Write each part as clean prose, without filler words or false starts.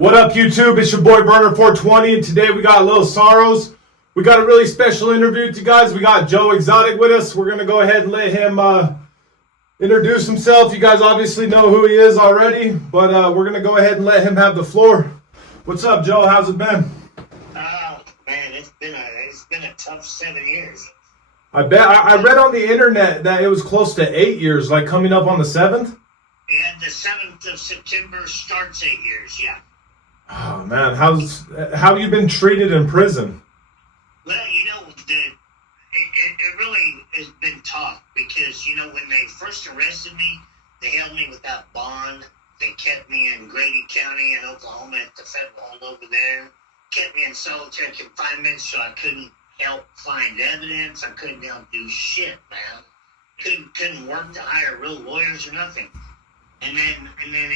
What up, YouTube? It's your boy Burner420, and today we got Lil Sorrows. We got a really special interview with you guys. We got Joe Exotic with us. We're gonna go ahead and let him introduce himself. You guys obviously know who he is already, but we're gonna go ahead and let him have the floor. What's up, Joe? How's it been? Oh man, it's been a tough 7 years. I bet. I read on the internet that it was close to 8 years, like coming up on the 7th. Yeah, the 7th of September starts 8 years. Yeah. Oh man, how have you been treated in prison? Well, it really has been tough because when they first arrested me, they held me without bond. They kept me in Grady County in Oklahoma at the federal hold over there. Kept me in solitary confinement so I couldn't help find evidence. I couldn't help do shit, man. Couldn't work to hire real lawyers or nothing. And then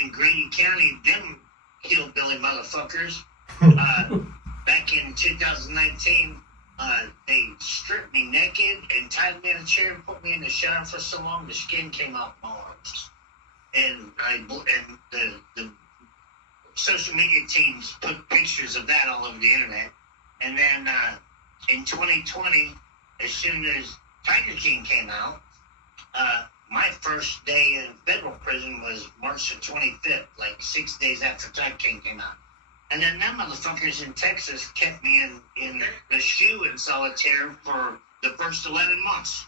in Grady County, them hillbilly motherfuckers, back in 2019, they stripped me naked and tied me in a chair and put me in the shower for so long the skin came off my arms. And the social media teams put pictures of that all over the internet. And then in 2020, as soon as Tiger King came out, my first day in federal prison was March the 25th, like 6 days after Tiger King came out. And then them motherfuckers in Texas kept me in the shoe in solitaire for the first 11 months.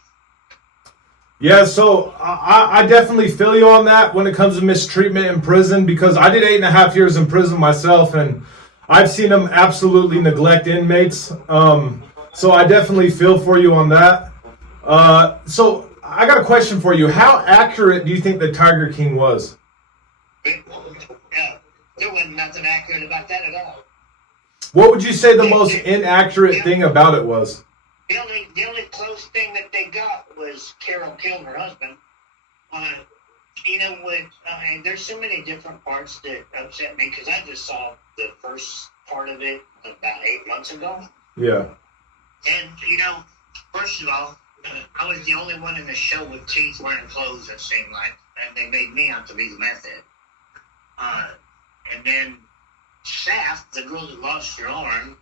Yeah, so I definitely feel you on that when it comes to mistreatment in prison, because I did 8.5 years in prison myself, and I've seen them absolutely neglect inmates. So I definitely feel for you on that. So I got a question for you. How accurate do you think the Tiger King was? There wasn't nothing accurate about that at all. What would you say the most inaccurate thing about it was? The only close thing that they got was Carole killed her husband. There's so many different parts that upset me because I just saw the first part of it about 8 months ago. Yeah. And, first of all, I was the only one in the show with teeth wearing clothes, it seemed like. And they made me out to be the meth head. And then Shaft, the girl that lost her arm,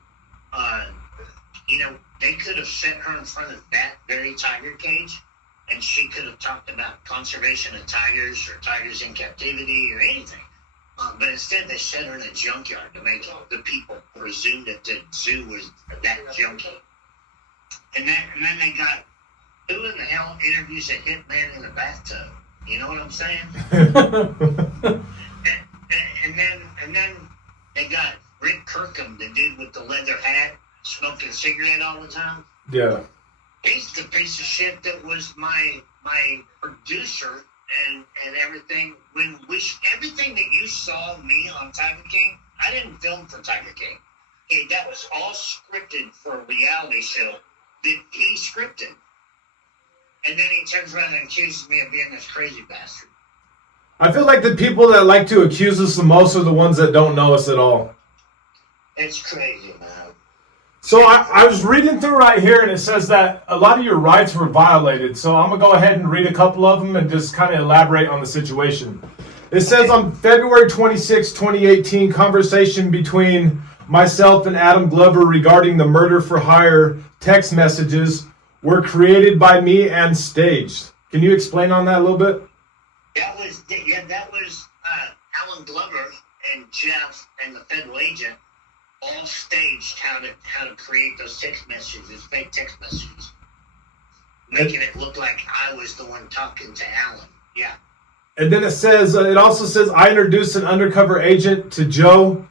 they could have set her in front of that very tiger cage, and she could have talked about conservation of tigers or tigers in captivity or anything. But instead, they set her in a junkyard to make the people presume that the zoo was that junky. And then they got, who in the hell interviews a hitman in a bathtub? You know what I'm saying? and then they got Rick Kirkham, the dude with the leather hat, smoking a cigarette all the time. Yeah. He's the piece of shit that was my producer and everything. Everything that you saw me on Tiger King, I didn't film for Tiger King. That was all scripted for a reality show that he scripted. And then he turns around and accuses me of being this crazy bastard. I feel like the people that like to accuse us the most are the ones that don't know us at all. It's crazy, man. So I was reading through right here, and it says that a lot of your rights were violated. So I'm going to go ahead and read a couple of them and just kind of elaborate on the situation. It says on February 26, 2018, conversation between myself and Adam Glover regarding the murder for hire text messages were created by me and staged. Can you explain on that a little bit? That was Alan Glover and Jeff and the federal agent all staged how to create those text messages, fake text messages, making it look like I was the one talking to Alan. Yeah. And then it also says, I introduced an undercover agent to Joe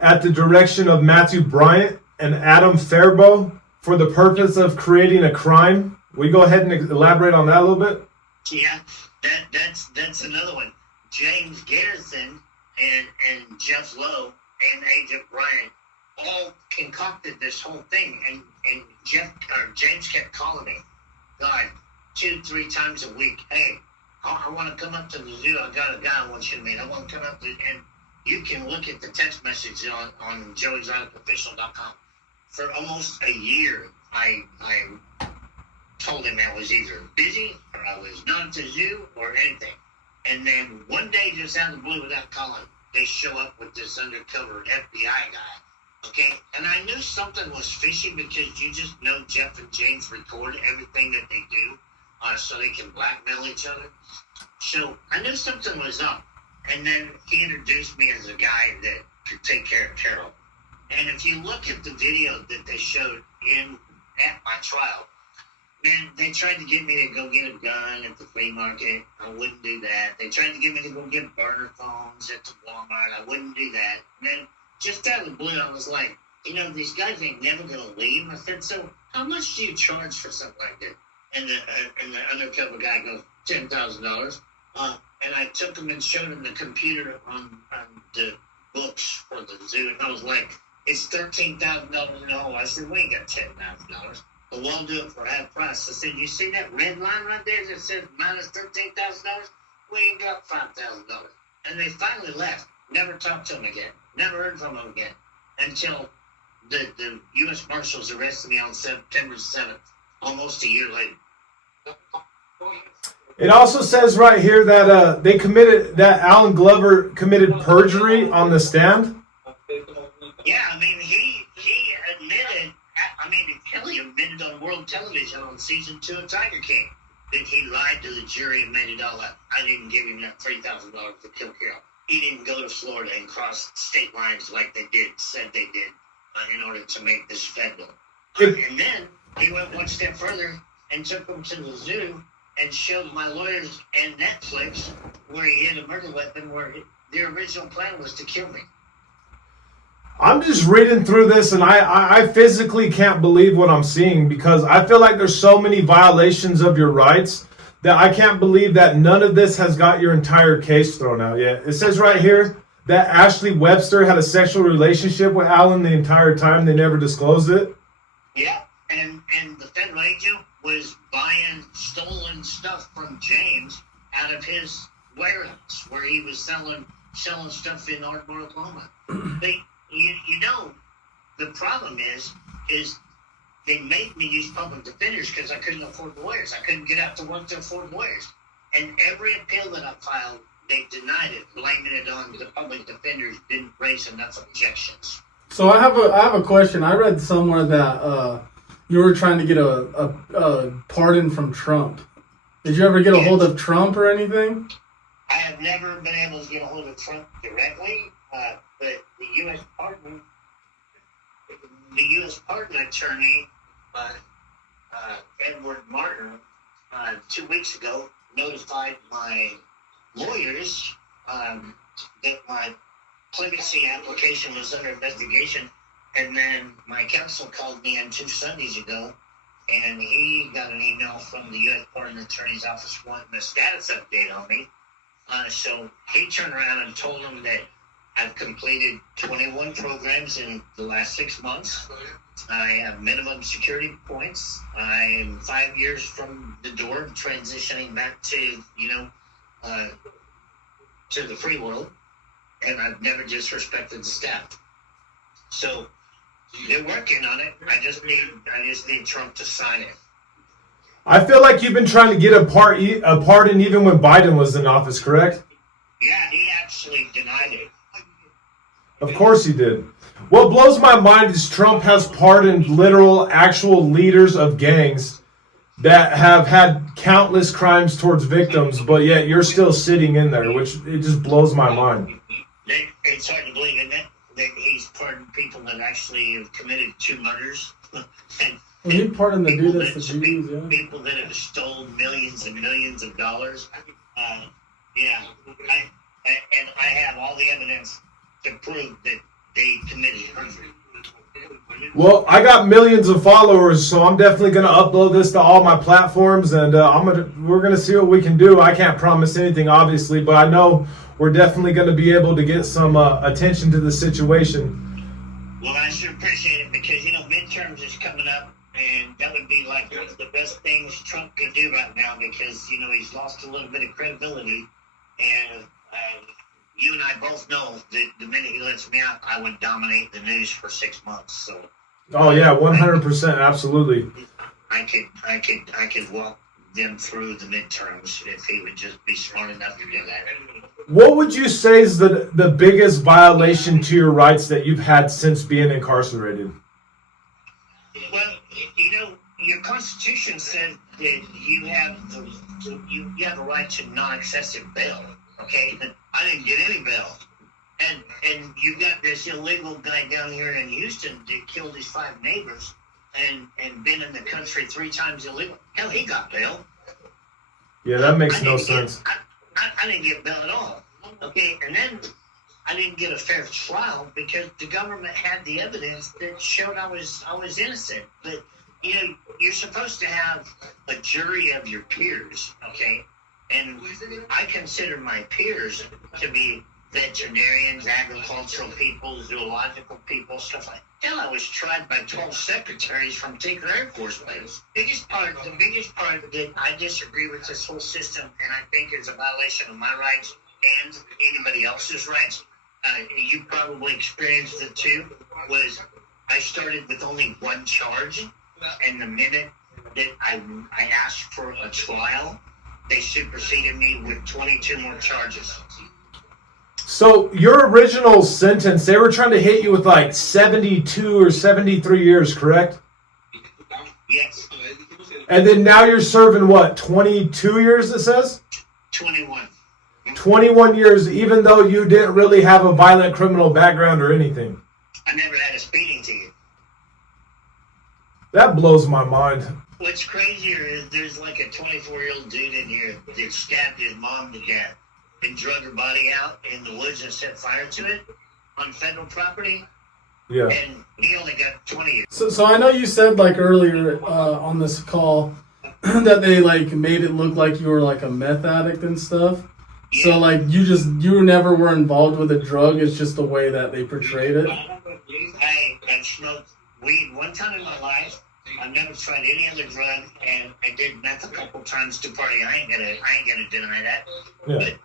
at the direction of Matthew Bryant and Adam Fairbow for the purpose of creating a crime. Will you go ahead and elaborate on that a little bit? Yeah, that's another one. James Garrison and Jeff Lowe and Agent Bryant all concocted this whole thing, and James kept calling me, God, 2-3 times a week. Hey, I want to come up to the zoo. I got a guy I want you to meet. I want to come up to, and you can look at the text message on joeexoticofficial.com. For almost a year, I told him I was either busy or I was not at the zoo or anything. And then one day, just out of the blue, without calling, they show up with this undercover FBI guy. Okay, and I knew something was fishy because you just know Jeff and James record everything that they do, so they can blackmail each other. So I knew something was up, and then he introduced me as a guy that could take care of Carole. And if you look at the video that they showed at my trial, man, they tried to get me to go get a gun at the flea market. I wouldn't do that. They tried to get me to go get burner phones at the Walmart. I wouldn't do that. And then just out of the blue, I was like, these guys ain't never going to leave. I said, so how much do you charge for something like that? And the undercover guy goes, $10,000. And I took him and showed him the computer on the books for the zoo. And I was like, it's $13,000 in the hole. I said, we ain't got $10,000. But we'll do it for half price. I said, you see that red line right there that says minus $13,000? We ain't got $5,000. And they finally left. Never talked to them again. Never heard from them again. Until the U.S. Marshals arrested me on September 7th, almost a year later. It also says right here that Alan Glover committed perjury on the stand. Yeah, I mean, he admitted, Kelly admitted on world television on season 2 of Tiger King that he lied to the jury and made it all up. I didn't give him that $3,000 to kill Carole. He didn't go to Florida and cross state lines like said they did, in order to make this federal. And then he went one step further and took them to the zoo and showed my lawyers and Netflix where he had a murder weapon where the original plan was to kill me. I'm just reading through this and I physically can't believe what I'm seeing because I feel like there's so many violations of your rights that I can't believe that none of this has got your entire case thrown out yet. It says right here that Ashley Webster had a sexual relationship with Alan the entire time. They never disclosed it. Yeah, and the federal agent was buying stolen stuff from James out of his warehouse where he was selling stuff in Ardmore, Oklahoma. The problem is they made me use public defenders because I couldn't afford lawyers. I couldn't get out to work to afford lawyers. And every appeal that I filed, they denied it, blaming it on the public defenders didn't raise enough objections. So I have a question. I read somewhere that you were trying to get a pardon from Trump. Did you ever get a hold of Trump or anything? I have never been able to get a hold of Trump directly, but the U.S. pardon attorney, Edward Martin, 2 weeks ago notified my lawyers that my clemency application was under investigation, and then my counsel called me on 2 Sundays ago, and he got an email from the U.S. Pardon Attorney's Office wanting a status update on me. So he turned around and told them that I've completed 21 programs in the last 6 months. I have minimum security points. I am 5 years from the door of transitioning back to, to the free world. And I've never disrespected the staff. So they're working on it. I just need Trump to sign it. I feel like you've been trying to get a pardon even when Biden was in office, correct? Yeah, he actually denied it. Of course he did. What blows my mind is Trump has pardoned literal, actual leaders of gangs that have had countless crimes towards victims, but yet you're still sitting in there, which it just blows my mind. It's hard to believe, isn't it, that he's pardoned people that actually have committed 2 murders. And he pardoned the dude that's the Jews, yeah. People that have stolen millions and millions of dollars. I have all the evidence to prove that they committed perjury. Well, I got millions of followers, so I'm definitely going to upload this to all my platforms, and we're going to see what we can do. I can't promise anything, obviously, but I know we're definitely going to be able to get some attention to the situation. Well, I sure appreciate it because, midterms is coming up, and that would be like one of the best things Trump could do right now because, he's lost a little bit of credibility, and you and I both know that the minute he lets me out, I would dominate the news for 6 months. So. Oh yeah, 100%, absolutely. I could walk them through the midterms if he would just be smart enough to do that. What would you say is the biggest violation to your rights that you've had since being incarcerated? Well, your Constitution says that you have the right to non-excessive bail. Okay, I didn't get any bail, and you got this illegal guy down here in Houston that killed his 5 neighbors and been in the country 3 times illegal. Hell, he got bail. Yeah, that makes no sense. I didn't get bail at all. Okay, and then I didn't get a fair trial because the government had the evidence that showed I was innocent. But you're supposed to have a jury of your peers, okay? And I consider my peers to be veterinarians, agricultural people, zoological people, stuff like that. Hell, I was tried by 12 secretaries from Tinker Air Force Base. The biggest part that I disagree with this whole system and I think is a violation of my rights and anybody else's rights, you probably experienced it too, was I started with only 1 charge, and the minute that I asked for a trial, they superseded me with 22 more charges. So your original sentence, they were trying to hit you with like 72 or 73 years, correct? Yes. And then now you're serving what, 22 years it says? 21. 21 years, even though you didn't really have a violent criminal background or anything. I never had a speeding ticket. That blows my mind. What's crazier is there's like a 24-year-old dude in here that stabbed his mom to death and drug her body out in the woods and set fire to it on federal property. Yeah. And he only got 20 years. So I know you said like earlier on this call that they like made it look like you were like a meth addict and stuff. Yeah. So like you never were involved with a drug. It's just the way that they portrayed it. I smoked weed one time in my life. I've never tried any other drug, and I did meth a couple times to party. I ain't gonna deny that. Yeah. But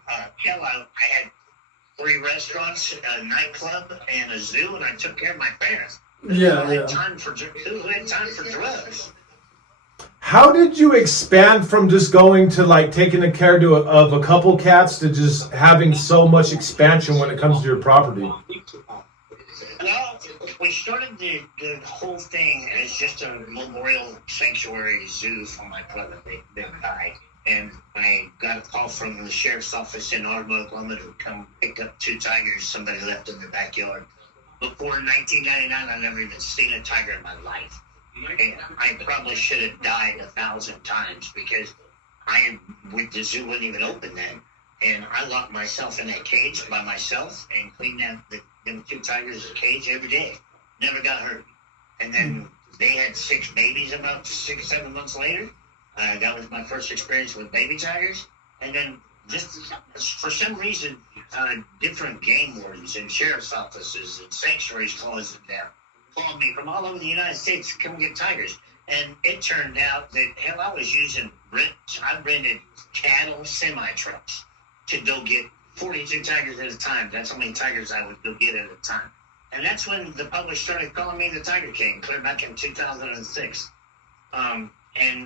hell, I had 3 restaurants, a nightclub, and a zoo, and I took care of my parents. Yeah, who had time for drugs? How did you expand from just going to like taking the care of a couple cats to just having so much expansion when it comes to your property? Well, we started the whole thing as just a memorial sanctuary zoo for my brother that died. And I got a call from the sheriff's office in Arma, Oklahoma to come pick up 2 tigers somebody left in their backyard. Before 1999, I'd never even seen a tiger in my life. And I probably should have died 1,000 times because the zoo wouldn't even open then. And I locked myself in that cage by myself and cleaned them 2 tigers' cage every day. Never got hurt. And then they had 6 babies about 6-7 months later. That was my first experience with baby tigers. And then just for some reason, different game wardens and sheriff's offices and sanctuaries closed them down. Called me from all over the United States to come get tigers. And it turned out that, hell, I was I rented cattle semi-trucks to go get 42 tigers at a time. That's how many tigers I would go get at a time. And that's when the public started calling me the Tiger King, clear back in 2006. And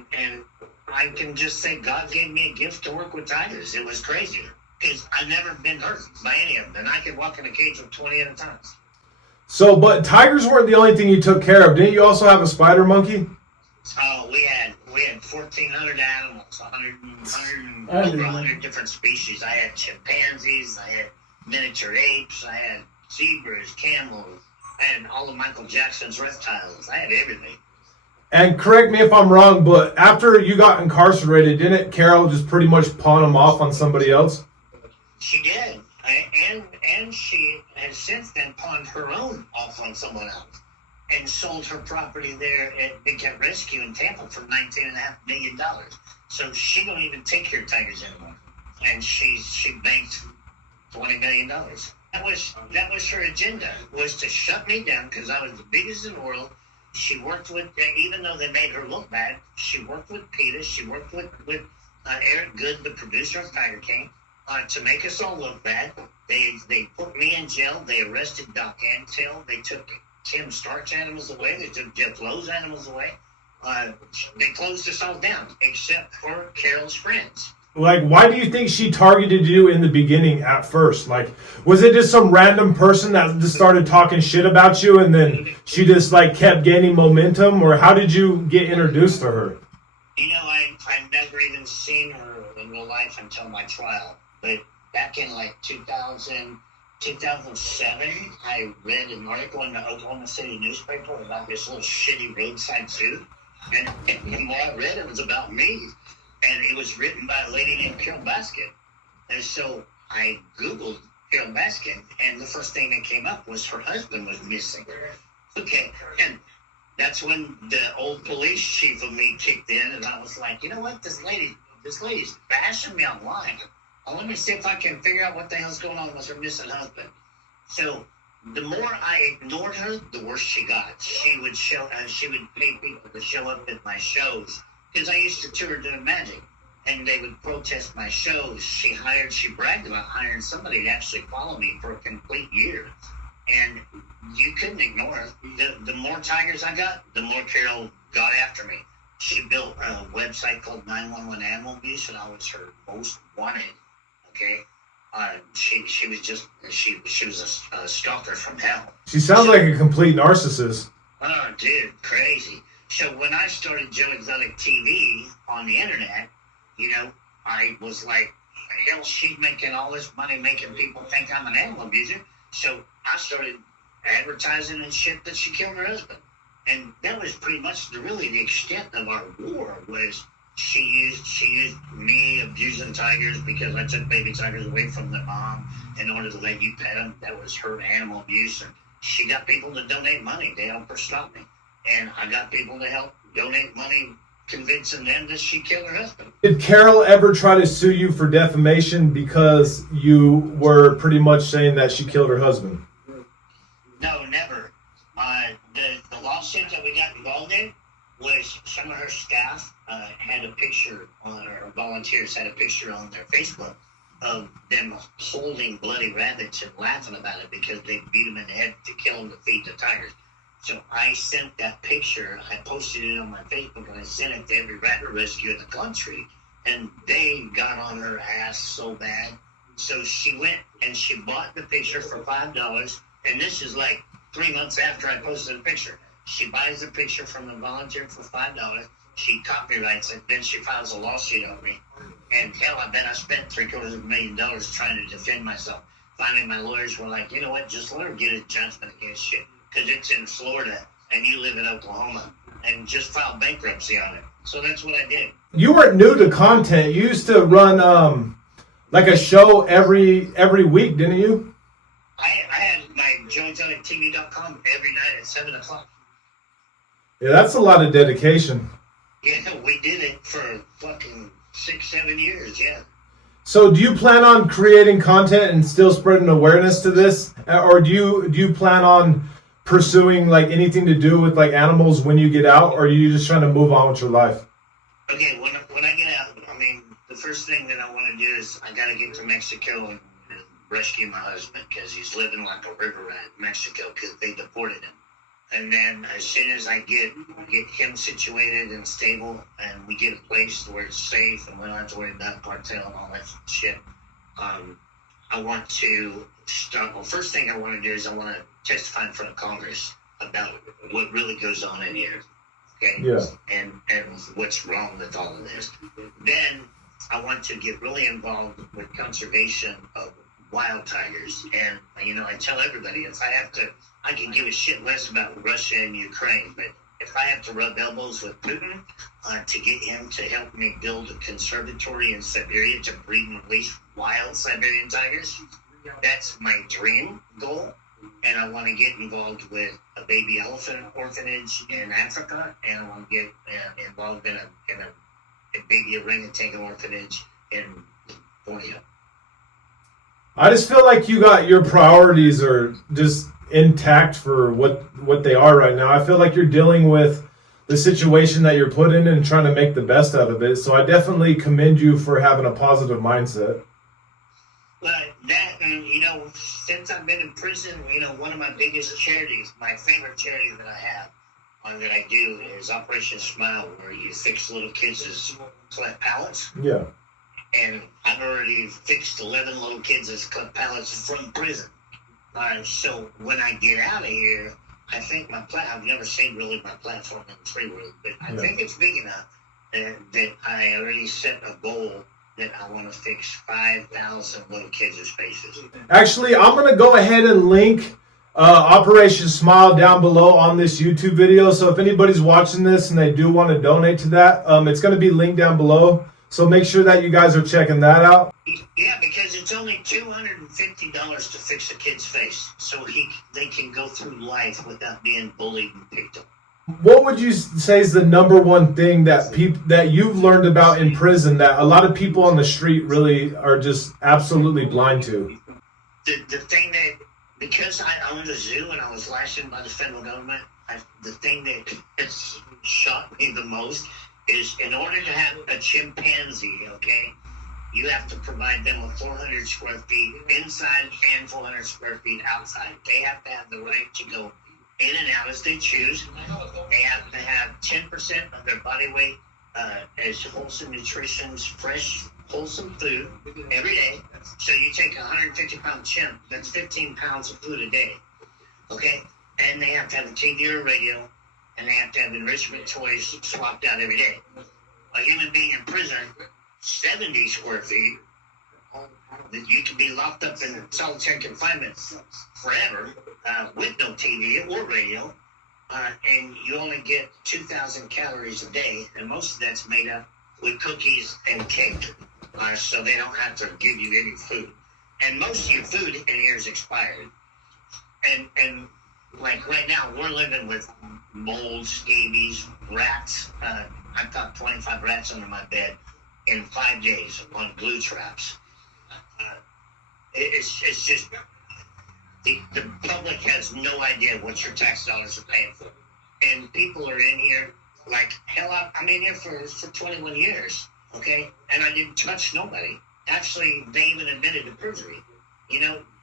I can just say God gave me a gift to work with tigers. It was crazy because I've never been hurt by any of them. And I could walk in a cage with 20 at a time. So, but tigers weren't the only thing you took care of. Didn't you also have a spider monkey? Oh, we had 1,400 animals, 100 different species. I had chimpanzees, I had miniature apes, I had zebras, camels, I had all of Michael Jackson's reptiles. I had everything. And correct me if I'm wrong, but after you got incarcerated, didn't Carole just pretty much pawn them off on somebody else? She did. And she has since then pawned her own off on someone else and sold her property there at Big Cat Rescue in Tampa for $19.5 million. So she don't even take care of tigers anymore. And she banked $20 million. That was her agenda, was to shut me down because I was the biggest in the world. She worked with, even though they made her look bad, she worked with PETA. She worked with Eric Good, the producer of Tiger King, to make us all look bad. They put me in jail. They arrested Doc Antel. They took Tim Stark's animals away. They took Jeff Lowe's animals away. they closed us all down except for Carole's friends. Like, why do you think she targeted you in the beginning at first? Like, was it just some random person that just started talking shit about you and then she just, like, kept gaining momentum? Or how did you get introduced to her? You know, I've never even seen her in real life until my trial. But back in, like, 2007, I read an article in the Oklahoma City newspaper about this little shitty roadside zoo. And the more I read, it was about me. And it was written by a lady named Carole Baskin. And so I Googled Carole Baskin, and the first thing that came up was her husband was missing. Okay, and that's when the old police chief of me kicked in, and I was like, you know what, this lady's bashing me online. Let me see if I can figure out what the hell's going on with her missing husband. So the more I ignored her, the worse she got. She would pay people to show up at my shows. Because I used to tour doing magic, and they would protest my shows. She bragged about hiring somebody to actually follow me for a complete year. And you couldn't ignore her. The more tigers I got, the more Carole got after me. She built a website called 911 Animal Abuse, and I was her most wanted. Okay? She was a stalker from hell. She sounds like a complete narcissist. Oh, dude, crazy. So when I started Joe Exotic TV on the internet, you know, I was like, hell, she's making all this money making people think I'm an animal abuser. So I started advertising and shit that she killed her husband. And that was pretty much really the extent of our war. Was she used me abusing tigers because I took baby tigers away from the mom in order to let you pet them. That was her animal abuse. And she got people to donate money to help her stop me. And I got people to help donate money, convincing them that she killed her husband. Did Carole ever try to sue you for defamation because you were pretty much saying that she killed her husband? No, never. The lawsuit that we got involved in was some of her staff had a picture on, or volunteers had a picture on their Facebook of them holding bloody rabbits and laughing about it because they beat them in the head to kill them to feed the tigers. So I sent that picture, I posted it on my Facebook, and I sent it to every rabbit rescue in the country, and they got on her ass so bad. So she went and she bought the picture for $5, and this is like 3 months after I posted the picture. She buys the picture from the volunteer for $5, she copyrights it, then she files a lawsuit on me. And hell, I bet I spent $750,000 trying to defend myself. Finally, my lawyers were like, you know what, just let her get a judgment against you. Because it's in Florida, and you live in Oklahoma, and just file bankruptcy on it. So that's what I did. You weren't new to content. You used to run like a show every week, didn't you? I had my JoeExoticTV.com every night at 7 o'clock. Yeah, that's a lot of dedication. Yeah, we did it for fucking 6-7 years, yeah. So do you plan on creating content and still spreading awareness to this? Or do you plan on pursuing like anything to do with like animals when you get out, or are you just trying to move on with your life? Okay, when I get out, I mean, the first thing that I want to do is I got to get to Mexico and rescue my husband because he's living like a river rat in Mexico because they deported him. And then as soon as I get him situated and stable and we get a place where it's safe and we don't have to worry about cartel and all that shit, I want to start. Well, first thing I want to do is I want to testify in front of Congress about what really goes on in here. Okay? Yeah. And what's wrong with all of this. Then I want to get really involved with conservation of wild tigers. And, you know, I tell everybody, if I have to, I can give a shit less about Russia and Ukraine, but if I have to rub elbows with Putin to get him to help me build a conservatory in Siberia to breed and release wild Siberian tigers, that's my dream goal. And I want to get involved with a baby elephant orphanage in Africa, and I want to get involved in a baby orangutan orphanage in Borneo. I just feel like your priorities are just intact for what they are right now. I feel like you're dealing with the situation that you're put in and trying to make the best out of it. So I definitely commend you for having a positive mindset. But that, you know, since I've been in prison, you know, one of my biggest charities, my favorite charity that I have, one that I do is Operation Smile, where you fix little kids' cleft palates. Yeah. And I've already fixed 11 little kids' cleft palates from prison. So when I get out of here, I think I've never seen really my platform in the free world, but I think it's big enough that I already set a goal that I want to fix 5,000 little kids' faces. Actually, I'm going to go ahead and link Operation Smile down below on this YouTube video. So if anybody's watching this and they do want to donate to that, it's going to be linked down below. So make sure that you guys are checking that out. Yeah, because it's only $250 to fix a kid's face, so they can go through life without being bullied and picked on. What would you say is the number one thing that you've learned about in prison that a lot of people on the street really are just absolutely blind to? The thing that, because I owned a zoo and I was licensed by the federal government, the thing that has shocked me the most is in order to have a chimpanzee, okay, you have to provide them with 400 square feet inside and 400 square feet outside. They have to have the right to go in and out as they choose. They have to have 10% of their body weight as wholesome nutrition, fresh, wholesome food every day. So you take a 150-pound chimp, that's 15 pounds of food a day, okay? And they have to have a TV or a radio, and they have to have enrichment toys swapped out every day. A human being in prison, 70 square feet, that you can be locked up in solitary confinement forever with no TV or radio, and you only get 2,000 calories a day, and most of that's made up with cookies and cake, so they don't have to give you any food. And most of your food in here is expired. And like right now, we're living with mold, scabies, rats. I've got 25 rats under my bed in 5 days on glue traps. It's just the public has no idea what your tax dollars are paying for, and people are in here like hell. I'm in here for 21 years, okay, and I didn't touch nobody. Actually, they even admitted to perjury,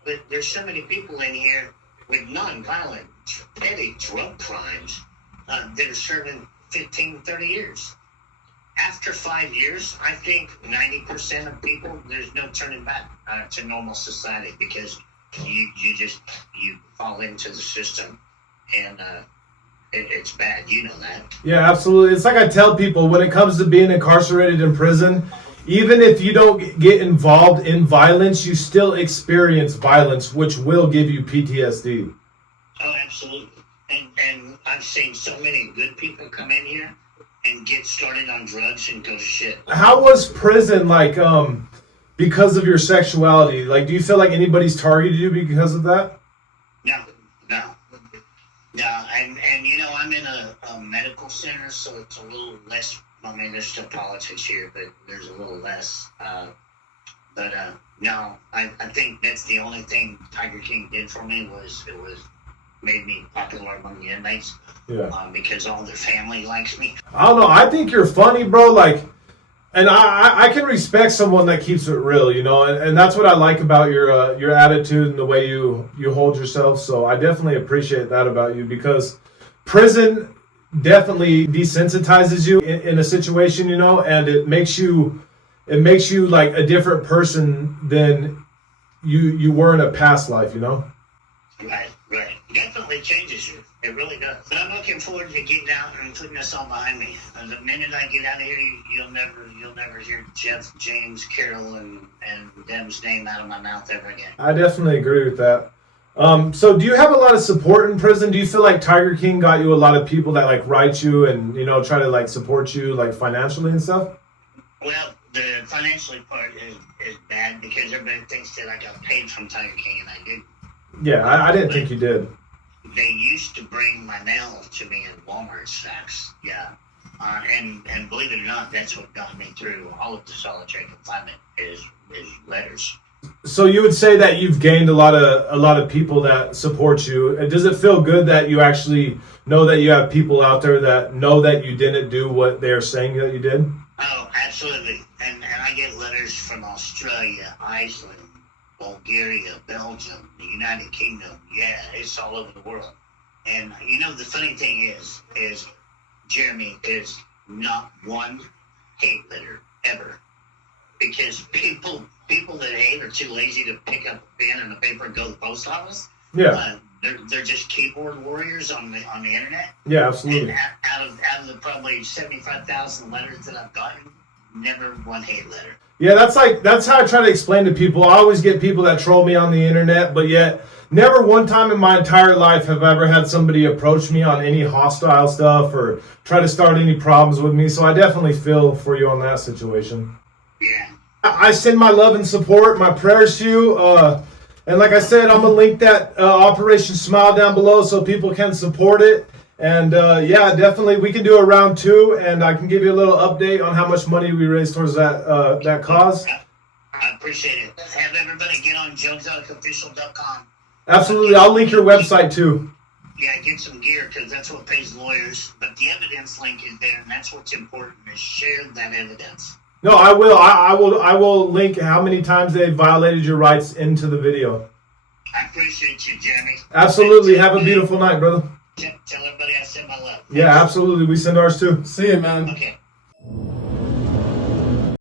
But there's so many people in here with non-violent, petty drug crimes that are serving 15, 30 years. After 5 years, I think 90% of people, there's no turning back to normal society because you fall into the system, and it's bad. You know that. Yeah, absolutely. It's like I tell people when it comes to being incarcerated in prison, even if you don't get involved in violence, you still experience violence, which will give you PTSD. Oh, absolutely. And I've seen so many good people come in here and get started on drugs and go to shit. How was prison like because of your sexuality? Like, do you feel like anybody's targeted you because of that? No. And I'm in a medical center, so it's a little less. I mean, there's still politics here, but there's a little less. No, I think that's the only thing Tiger King did for me was made me popular among the inmates. Yeah. Because all their family likes me. I don't know. I think you're funny, bro. Like, and I can respect someone that keeps it real, and that's what I like about your attitude and the way you hold yourself. So I definitely appreciate that about you, because prison definitely desensitizes you in a situation, and it makes you like a different person than you were in a past life, Right. Definitely changes you. It really does. But I'm looking forward to getting out and putting this all behind me. And the minute I get out of here, you'll never hear Jeff, James, Carole, and them's name out of my mouth ever again. I definitely agree with that. So do you have a lot of support in prison? Do you feel like Tiger King got you a lot of people that like write you and try to like support you like financially and stuff? Well, the financially part is bad because everybody thinks that I got paid from Tiger King, and I didn't. Yeah, I didn't think you did. They used to bring my mail to me in Walmart sacks, yeah. And believe it or not, that's what got me through all of the solitary confinement is letters. So you would say that you've gained a lot of people that support you. Does it feel good that you actually know that you have people out there that know that you didn't do what they're saying that you did? Oh, absolutely. And I get letters from Australia, Iceland, Bulgaria, Belgium, the United Kingdom. Yeah, it's all over the world. And the funny thing is Jeremy is not one hate letter ever, because people that hate are too lazy to pick up a pen and a paper and go to the post office. Yeah. They're just keyboard warriors on the internet. Yeah, absolutely. And out of the probably 75,000 letters that I've gotten, never one hate letter. Yeah, that's how I try to explain to people. I always get people that troll me on the internet, but yet never one time in my entire life have I ever had somebody approach me on any hostile stuff or try to start any problems with me. So I definitely feel for you on that situation. Yeah. I send my love and support, my prayers to you. And like I said, I'm going to link that Operation Smile down below so people can support it. And yeah, definitely we can do a round 2, and I can give you a little update on how much money we raised towards that cause. I appreciate it. Have everybody get on jonesonicofficial.com. Absolutely. I'll link your website too. Yeah, get some gear, because that's what pays lawyers. But the evidence link is there, and that's what's important, is share that evidence. No, I will. I will link how many times they violated your rights into the video. I appreciate you, Jeremy. Absolutely. Have a beautiful night, brother. Tell everybody I send my love. Yeah, absolutely. We send ours too. See you, man. Okay.